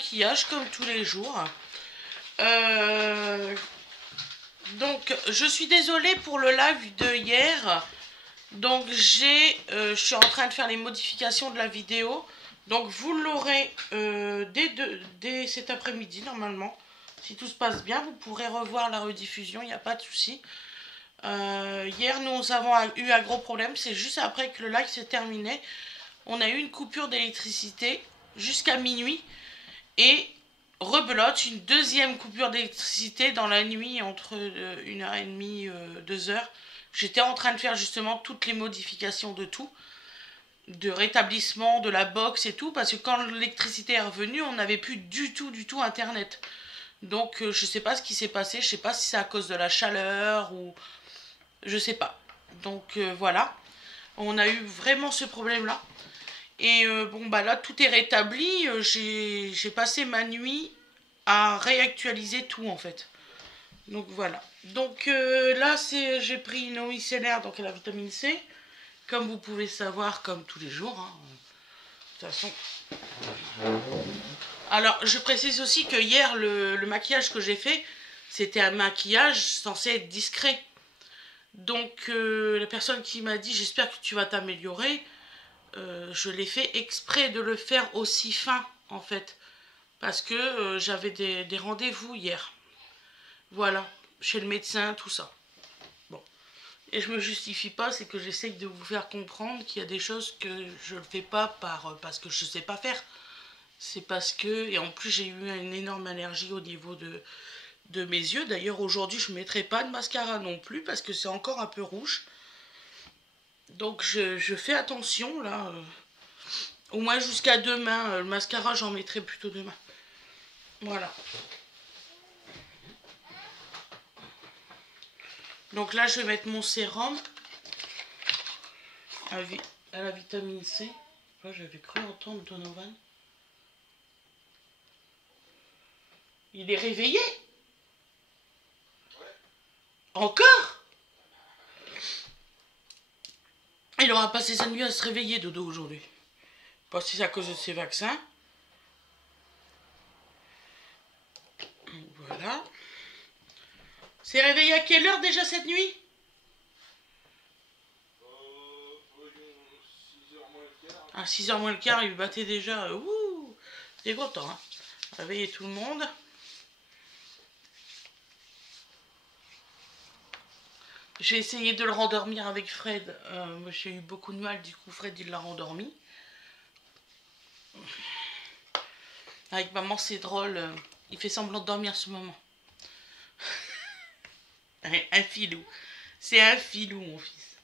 maquillage comme tous les jours. Donc je suis désolée pour le live de hier. Donc je suis en train de faire les modifications de la vidéo. Donc vous l'aurez dès cet après-midi normalement. Si tout se passe bien, vous pourrez revoir la rediffusion, il n'y a pas de souci. Hier nous avons eu un gros problème, c'est juste après que le live s'est terminé. On a eu une coupure d'électricité jusqu'à minuit et rebelote, une deuxième coupure d'électricité dans la nuit entre 1h30, 2h. J'étais en train de faire justement toutes les modifications de tout, de rétablissement de la box et tout, parce que quand l'électricité est revenue, on n'avait plus du tout internet. Donc je sais pas ce qui s'est passé, je sais pas si c'est à cause de la chaleur ou je sais pas. Donc voilà, on a eu vraiment ce problème là. Et bon bah là tout est rétabli, j'ai passé ma nuit à réactualiser tout en fait. Donc voilà. Donc là j'ai pris une eau micellaire, donc à la vitamine C, comme vous pouvez savoir, comme tous les jours. Hein. De toute façon. Alors je précise aussi que hier le maquillage que j'ai fait, c'était un maquillage censé être discret. Donc la personne qui m'a dit j'espère que tu vas t'améliorer, je l'ai fait exprès de le faire aussi fin en fait. Parce que j'avais des rendez-vous hier. Voilà, chez le médecin, tout ça. Bon. Et je me justifie pas, c'est que j'essaye de vous faire comprendre qu'il y a des choses que je ne fais pas parce que je sais pas faire. C'est parce que, et en plus j'ai eu une énorme allergie au niveau de mes yeux. D'ailleurs aujourd'hui je ne mettrai pas de mascara non plus parce que c'est encore un peu rouge. Donc je fais attention là. Au moins jusqu'à demain. Le mascara j'en mettrai plutôt demain. Voilà. Donc là je vais mettre mon sérum à la vitamine C. Là j'avais cru entendre Donovan. Il est réveillé? Encore? Il aura passé sa nuit à se réveiller, Dodo, aujourd'hui. Pas si c'est à cause de ses vaccins. Voilà. C'est réveillé à quelle heure déjà cette nuit? 6h moins le quart, il battait déjà. Ouh, il est content, hein. Réveiller tout le monde. J'ai essayé de le rendormir avec Fred. J'ai eu beaucoup de mal, du coup Fred il l'a rendormi. Avec maman c'est drôle, il fait semblant de dormir ce moment. Un filou. C'est un filou mon fils.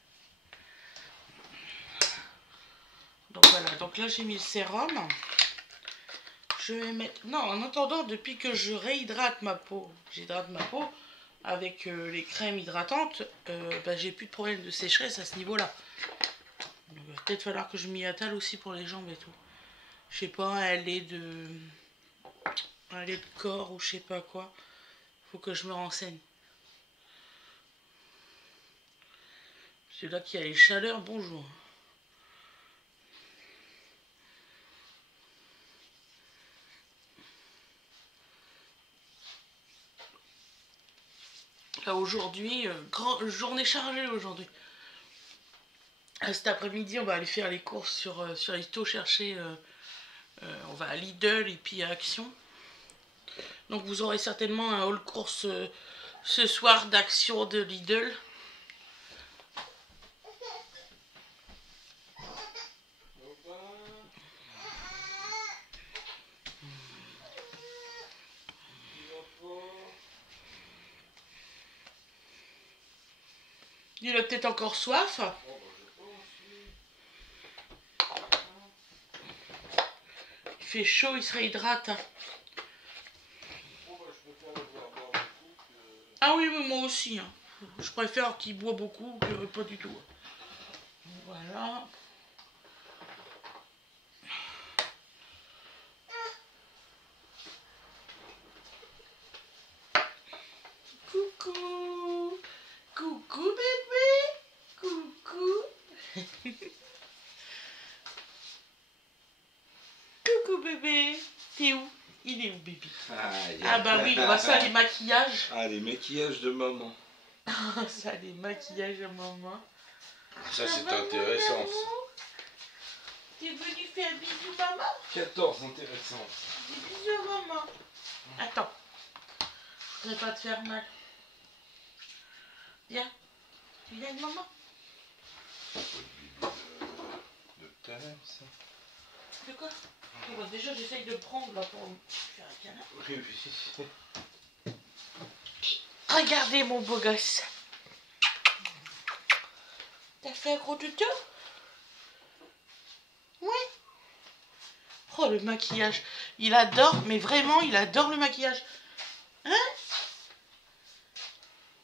Donc voilà, donc là j'ai mis le sérum. Je vais mettre... Non, en attendant, depuis que je réhydrate ma peau, j'hydrate ma peau avec les crèmes hydratantes, bah, j'ai plus de problème de sécheresse à ce niveau-là. Il va peut-être falloir que je m'y attelle aussi pour les jambes et tout. Je sais pas, un lait de corps ou je sais pas quoi. Faut que je me renseigne. C'est là qu'il y a les chaleurs, bonjour. Là aujourd'hui, journée chargée aujourd'hui. Cet après-midi, on va aller faire les courses sur Ito, chercher... on va à Lidl et puis à Action. Donc vous aurez certainement un haul course ce soir d'Action de Lidl. Il a peut-être encore soif. Il fait chaud, il se réhydrate. Ah oui, mais moi aussi. Hein. Je préfère qu'il boit beaucoup que pas du tout. Voilà. Coucou. Coucou bébé. Coucou. Coucou bébé. T'es où? Il pipi. Ah bah oui, bah ça, les maquillages. Ah, les maquillages de maman. Ça, les maquillages de maman. Ça, c'est intéressant. T'es venu faire un bisou maman? 14, intéressant. Des bisous maman. Attends. Je voudrais pas te faire mal. Viens. Tu viens de maman? De thème, ça. De quoi? Bon, déjà, j'essaye de prendre là pour faire un câlin. Oui, oui. Regardez mon beau gosse. T'as fait un gros tuto? Oui. Oh, le maquillage. Il adore, mais vraiment, il adore le maquillage. Hein?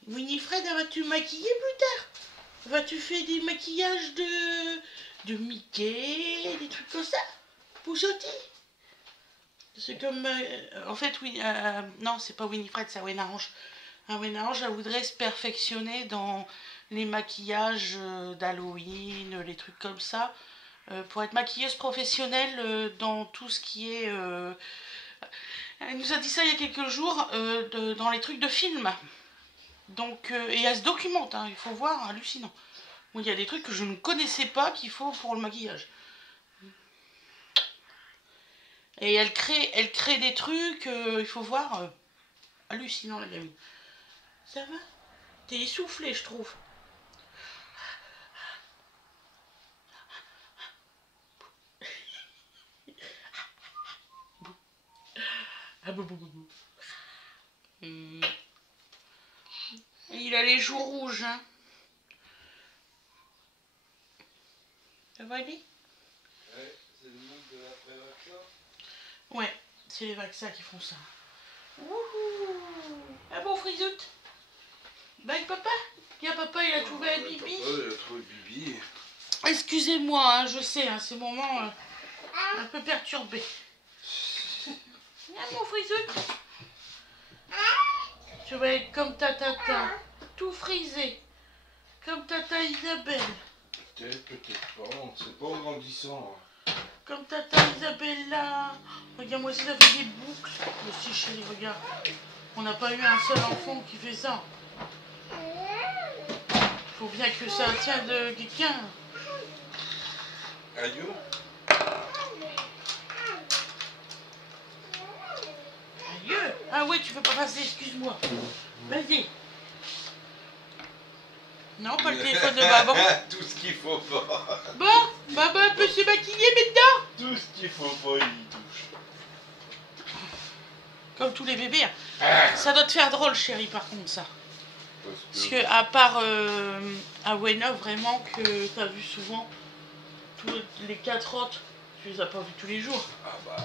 Winifred, vas-tu maquiller plus tard? Vas-tu faire des maquillages de Mickey, des trucs comme ça? Pouchotti? C'est comme... en fait, oui... non, c'est pas Winifred, c'est Wena Ange. Wena Ange, elle voudrait se perfectionner dans les maquillages d'Halloween, les trucs comme ça. Pour être maquilleuse professionnelle dans tout ce qui est... elle nous a dit ça il y a quelques jours, dans les trucs de film. Donc, et elle se documente, hein, il faut voir, hallucinant. Bon, il y a des trucs que je ne connaissais pas qu'il faut pour le maquillage. Et elle crée des trucs, il faut voir, hallucinant la gamine. Ça va? T'es essoufflé, je trouve. Il a les joues rouges, hein. Ça va aller? Ouais, c'est le monde de l'après-vaccin. Ouais, c'est les vaccins qui font ça. Wouhou! Ah bon, frisoute? Bye papa? Tiens, papa, il a trouvé un bibi. Papa, il a trouvé bibi. Excusez-moi, hein, je sais, hein, ces moments un peu perturbés. Viens, mon frisoute. Tu vas être comme ta tata, tout frisé, comme tata Isabelle. Peut-être pas, on ne sait pas en grandissant. Comme tata Isabella. Regarde, moi aussi, ça fait des boucles. Aussi, chérie, regarde. On n'a pas eu un seul enfant qui fait ça. Faut bien que ça tienne de quelqu'un. Aïe. Aïe. Ah ouais, tu peux pas passer, excuse-moi. Vas-y. Non, pas le téléphone de maman. Tout ce qu'il faut pas. Bon, maman peut se maquiller maintenant. Tout ce qu'il faut pas, il y touche. Comme tous les bébés. Ça doit te faire drôle, chérie, par contre, ça. Parce que, à part à Wena, vraiment, que t'as vu souvent, tous les 4 autres, tu les as pas vus tous les jours. Ah bah...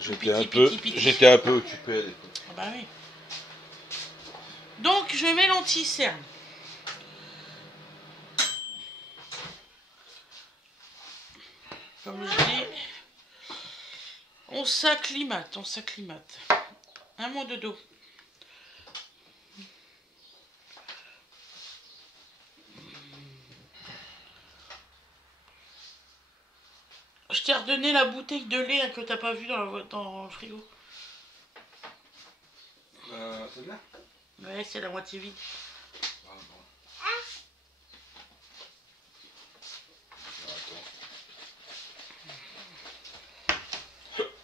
Piti. J'étais un peu occupé à l'époque. Ah bah oui. Donc, je mets l'anti-cerne. Comme je dis, on s'acclimate. Un mot de dos. Je t'ai redonné la bouteille de lait hein, que t'as pas vue dans le frigo. Celle-là? Ouais, c'est la moitié vide. Ah bon.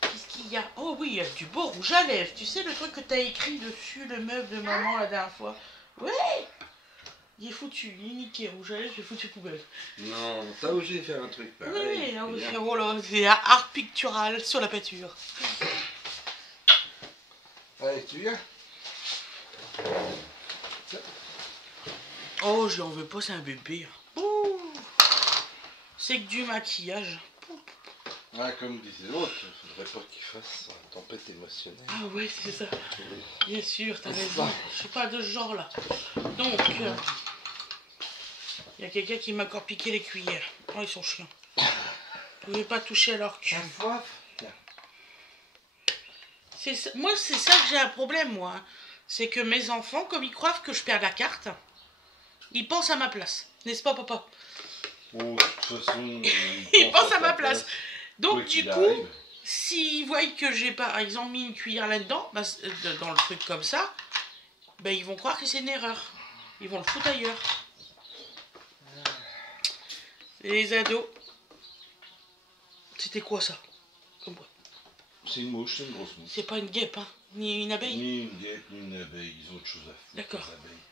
Qu'est-ce qu'il y a? Oh oui, il y a du beau rouge à lèvres. Tu sais le truc que t'as écrit dessus, le meuble de maman la dernière fois? Ouais. Il est foutu, il est niqué, rouge à lèvres, j'ai foutu poubelle. Non, t'as osé faire un truc pareil. Oui, oh là, c'est un art pictural sur la peinture. Allez, tu viens? Oh, je l'en veux pas, c'est un bébé. Ouh. C'est que du maquillage. Ah, comme disait l'autre, il faudrait pas qu'il fasse une tempête émotionnelle. Ah ouais, c'est ça. Bien sûr, t'as raison. Je suis pas de ce genre là. Donc, il y a quelqu'un qui m'a encore piqué les cuillères. Oh, ils sont chiants. Vous pouvez pas toucher à leur cul. Moi, c'est ça que j'ai un problème, moi. C'est que mes enfants, comme ils croient que je perds la carte, ils pensent à ma place. N'est-ce pas, papa? Oh, de toute façon, ils pensent à ma place. Donc, du coup, s'ils voient que j'ai par exemple mis une cuillère là-dedans, bah, dans le truc comme ça, bah, ils vont croire que c'est une erreur. Ils vont le foutre ailleurs. Et les ados. C'était quoi ça? C'est une mouche, c'est une grosse mouche. C'est pas une guêpe, hein? Ni une abeille? Ni une guêpe, ni une abeille. Ils ont autre chose à foutre. D'accord. Les abeilles.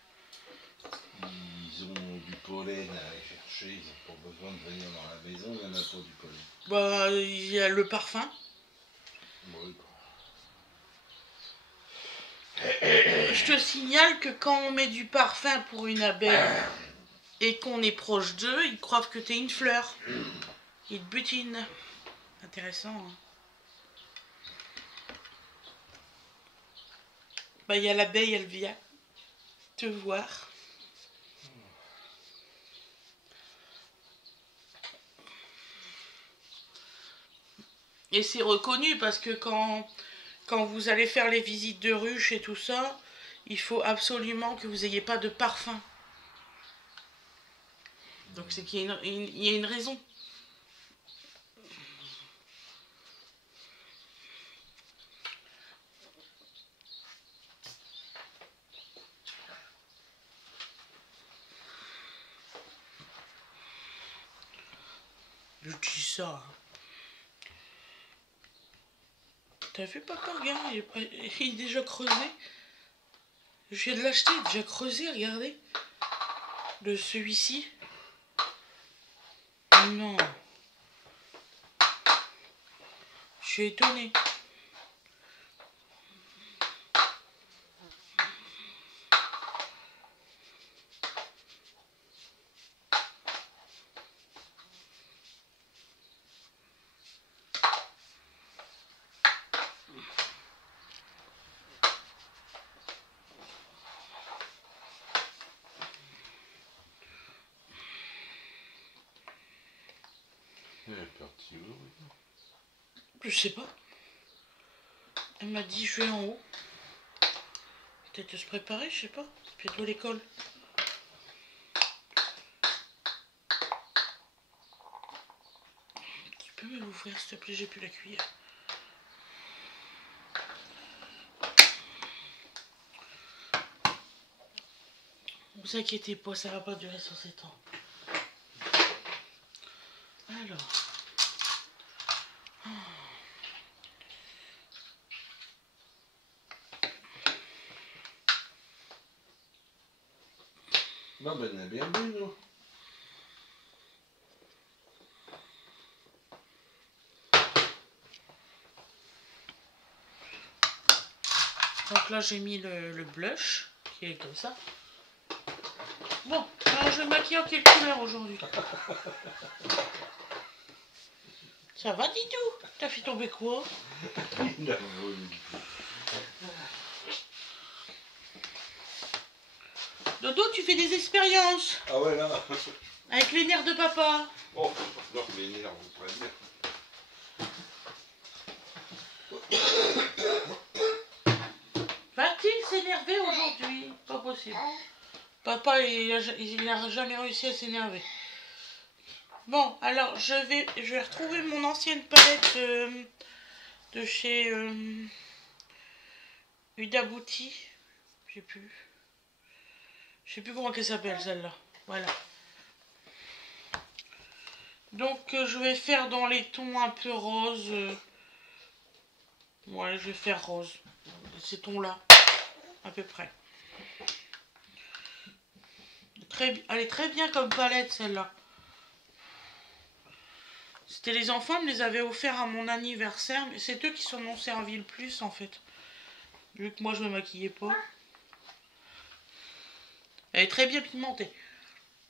Ils ont du pollen à aller chercher. Ils n'ont pas besoin de venir dans la maison. Il y en a pas du pollen. Bah, il y a le parfum. Oui. Je te signale que quand on met du parfum pour une abeille et qu'on est proche d'eux, ils croient que t'es une fleur. Ils te butinent. Intéressant, hein? Bah, il y a l'abeille, elle vient te voir. Et c'est reconnu parce que quand vous allez faire les visites de ruches et tout ça, il faut absolument que vous n'ayez pas de parfum. Donc c'est qu'il y a une raison. Je dis ça. T'as vu, papa? Regarde, il est déjà creusé. Je viens de l'acheter, il est déjà creusé, regardez. De celui-ci. Non. Je suis étonnée. Elle est partie où? Je sais pas. Elle m'a dit je vais en haut. Peut-être se préparer, je sais pas. Bientôt l'école. Tu peux me l'ouvrir s'il te plaît, j'ai plus la cuillère. Ne vous inquiétez pas, ça va pas durer sur ces temps. Alors. Non, ben, elle a bien bu, non? Donc là, j'ai mis le blush, qui est comme ça. Bon, alors je vais me maquiller en quelle couleur aujourd'hui? Ça va, Didou? T'as fait tomber quoi? Il a volé. Dodo, tu fais des expériences Ah ouais, là. avec les nerfs de papa. Oh, non, les nerfs, vous prenez. Va-t-il s'énerver aujourd'hui? Pas possible. Papa, il n'a jamais réussi à s'énerver. Bon, alors je vais retrouver mon ancienne palette de chez Huda Beauty. Je sais plus comment elle s'appelle celle-là. Voilà. Donc je vais faire dans les tons un peu roses. Ouais, je vais faire rose. Ces tons-là, à peu près. Elle est très bien comme palette celle-là. C'était les enfants, me les avaient offert à mon anniversaire, mais c'est eux qui s'en ont servi le plus en fait. Vu que moi je me maquillais pas. Elle est très bien pigmentée.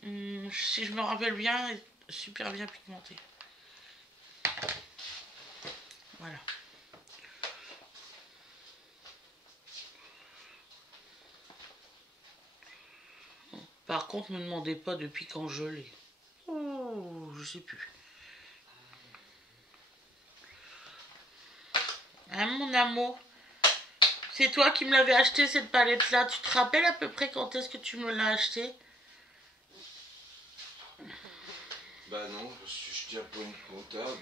Si je me rappelle bien, elle est super bien pigmentée. Voilà. Par contre, ne me demandez pas depuis quand je l'ai. Oh, je sais plus. Hein, mon amour? C'est toi qui me l'avais acheté cette palette-là. Tu te rappelles à peu près quand est-ce que tu me l'as acheté? Bah non, parce que je tiens pas une comptable.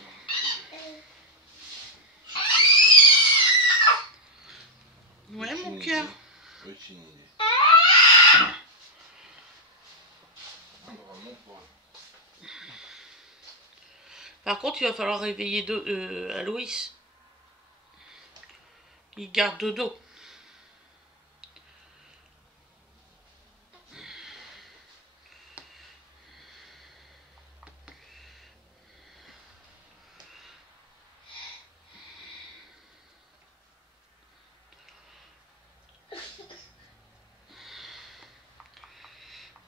Ouais, mon cœur. Oui, c'est une idée. Vraiment pas. Par contre, il va falloir réveiller Aloïs. Il garde dodo.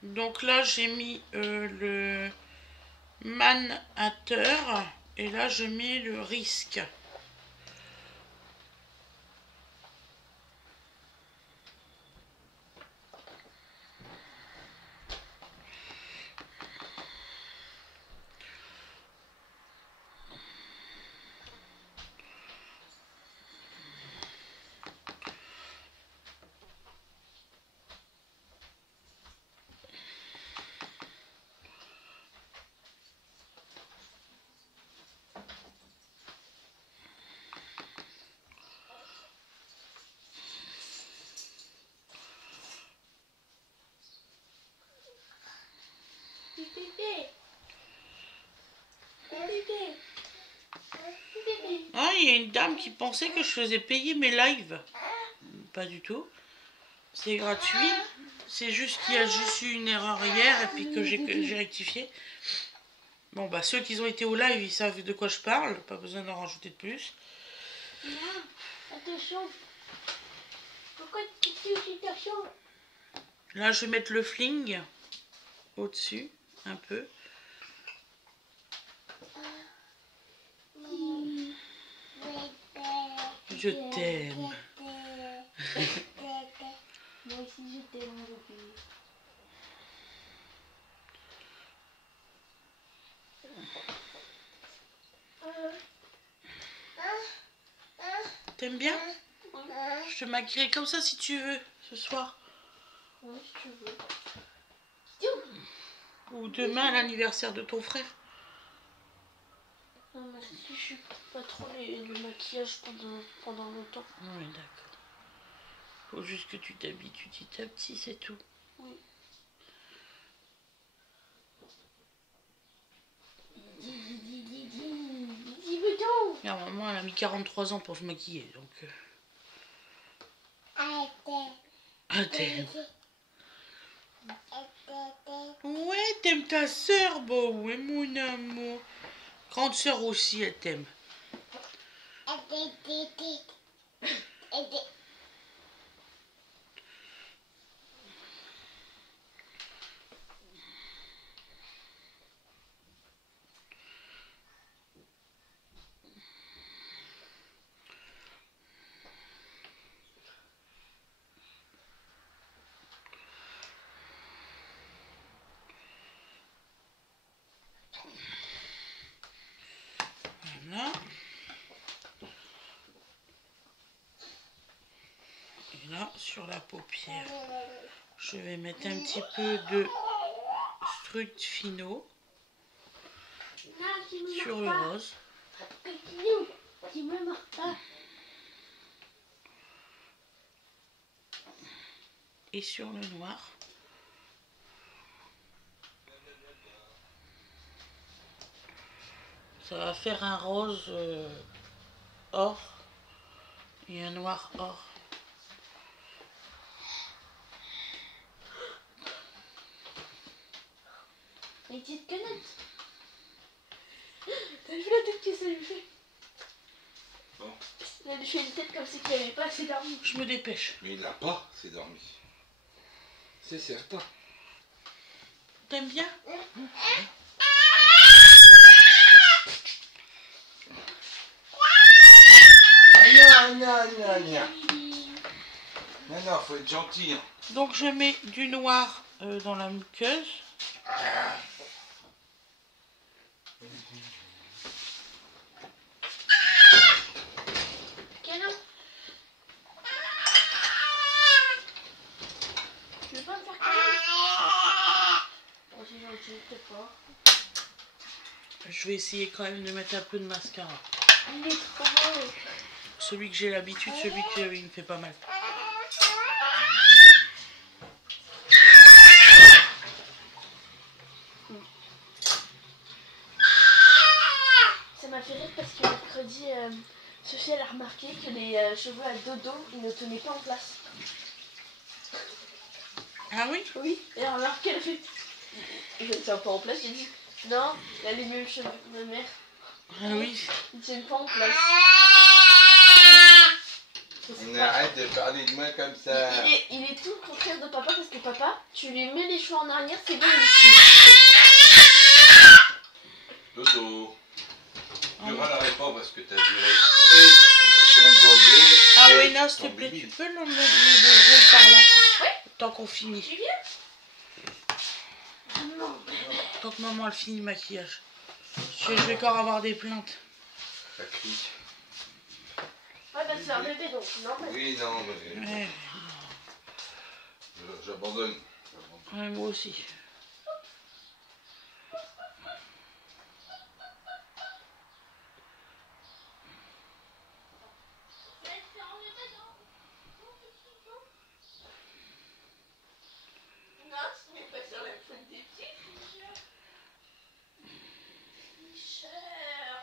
Donc là, j'ai mis le Manhattan et là, je mets le risque. Ah, il y a une dame qui pensait que je faisais payer mes lives. Pas du tout. C'est gratuit. C'est juste qu'il y a juste eu une erreur hier et puis que j'ai rectifié. Bon, bah ceux qui ont été au live, ils savent de quoi je parle. Pas besoin d'en rajouter de plus. Attention. Pourquoi tu fais attention? Là, je vais mettre le fling au-dessus, un peu. Je t'aime. Moi aussi, je t'aime, mon bébé. T'aimes bien? Je te maquillerai comme ça si tu veux, ce soir. Oui, si tu veux. Ou demain, à l'anniversaire de ton frère. Non, merci, je suis pas trop le maquillage pendant longtemps. Oui, d'accord. Faut juste que tu t'habitues petit à petit, c'est tout. Oui. La maman, elle a mis 43 ans pour se maquiller, donc... Ah, t'aimes. Ouais, t'aimes ta sœur, bah ouais, mon amour. Grande sœur aussi, elle t'aime. Voilà. Et là, sur la paupière, je vais mettre un petit peu de Struct Fino sur le rose. Et sur le noir. Ça va faire un rose or et un noir or. Les petites quenottes. T'as vu la tête que ça lui fait? Bon. Il lui fait une tête comme si il n'avait pas assez dormi. Je me dépêche. Mais il l'a pas, c'est dormi. C'est certain. T'aimes bien? Non, non, faut être gentil. Hein. Donc je mets du noir dans la muqueuse. Canon. Tu veux pas me faire canon? Oh, c'est gentil, peut-être pas. Je vais essayer quand même de mettre un peu de mascara. Il est trop beau. Celui que j'ai l'habitude, celui qui me fait pas mal. Ça m'a fait rire parce que mercredi, Sophie elle a remarqué que les cheveux à dodo, ils ne tenaient pas en place. Ah oui? Oui, elle a remarqué, elle a fait... Je ne tiens pas en place, j'ai dit... Non, elle a les mêmes cheveux que ma mère. Ah oui. Ils ne tiennent pas en place. On arrête de parler de moi comme ça. Il est tout le contraire de papa parce que papa, tu lui mets les cheveux en arrière, c'est bon, il suit. Dodo. Ah Tu oui. râlerais pas parce que t'as viré et ton gobelet. Ah et oui, non, s'il te ton plaît, bibi. tu peux le mettre par là. Ouais. Tant qu'on finit. Tu viens? Non. Tant que maman elle finit le maquillage. Je vais encore avoir des plaintes. Ça crie. Ouais, bah c'est un bébé donc, normal. Oui, non, mais Ouais, j'abandonne. ouais, moi aussi. Non, tu mets pas sur la faute des pieds, tricheur. Tricheur.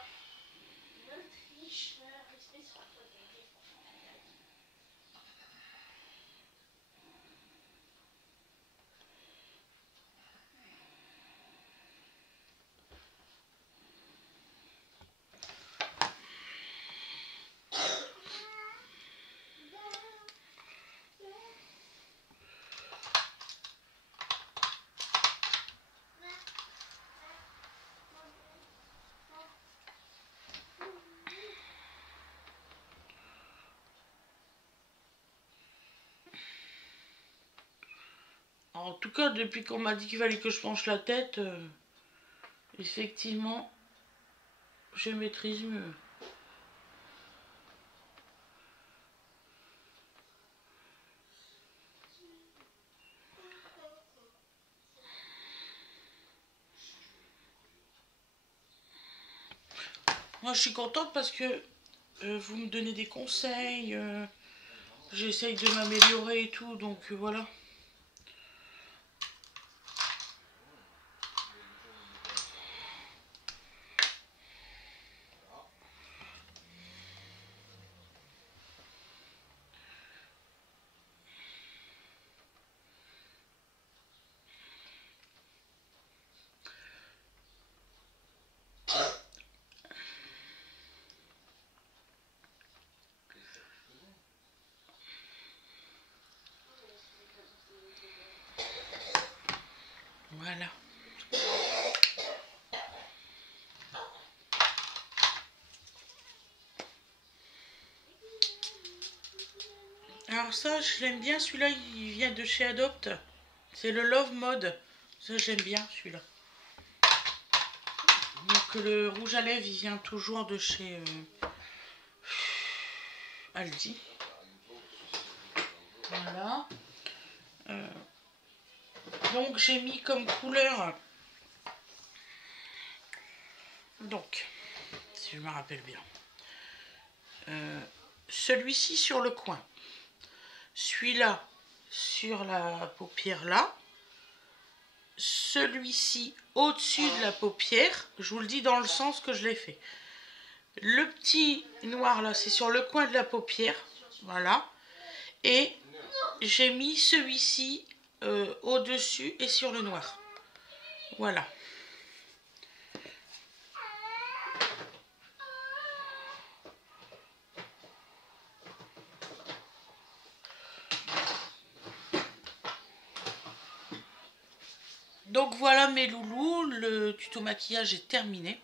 Le tricheur, il se met sur la faute des pieds. En tout cas, depuis qu'on m'a dit qu'il fallait que je penche la tête, effectivement, je maîtrise mieux. Moi, je suis contente parce que vous me donnez des conseils, j'essaye de m'améliorer et tout, donc voilà. Voilà. Alors ça, je l'aime bien, celui-là, il vient de chez Adopt. C'est le Love Mode. Ça, j'aime bien, celui-là. Donc le rouge à lèvres, il vient toujours de chez Aldi. Voilà. Donc j'ai mis comme couleur... Donc, si je me rappelle bien. Celui-ci sur le coin. Celui-là sur la paupière là. Celui-ci au-dessus de la paupière. Je vous le dis dans le sens que je l'ai fait. Le petit noir là, c'est sur le coin de la paupière. Voilà. Et j'ai mis celui-ci au-dessus et sur le noir. Voilà. Donc voilà mes loulous, le tuto maquillage est terminé.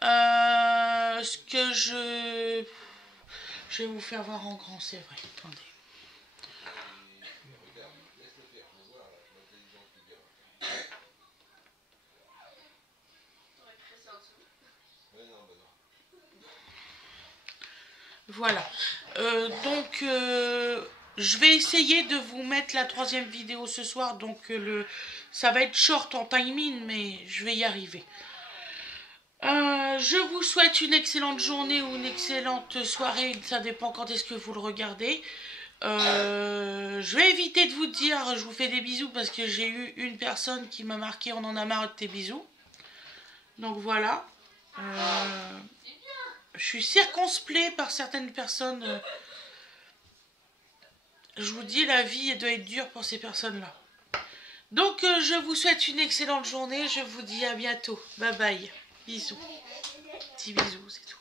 Ce que je vais vous faire voir en grand, c'est vrai. Attendez. Voilà. Donc je vais essayer de vous mettre la 3e vidéo ce soir. Donc ça va être short en timing, mais je vais y arriver. Je vous souhaite une excellente journée ou une excellente soirée, ça dépend quand est-ce que vous le regardez. Je vais éviter de vous dire je vous fais des bisous parce que j'ai eu une personne qui m'a marqué on en a marre de tes bisous. Donc voilà. Je suis circonspect par certaines personnes. Je vous dis, la vie doit être dure pour ces personnes-là. Donc je vous souhaite une excellente journée. Je vous dis à bientôt. Bye bye. Bisous. Petits bisous, c'est tout.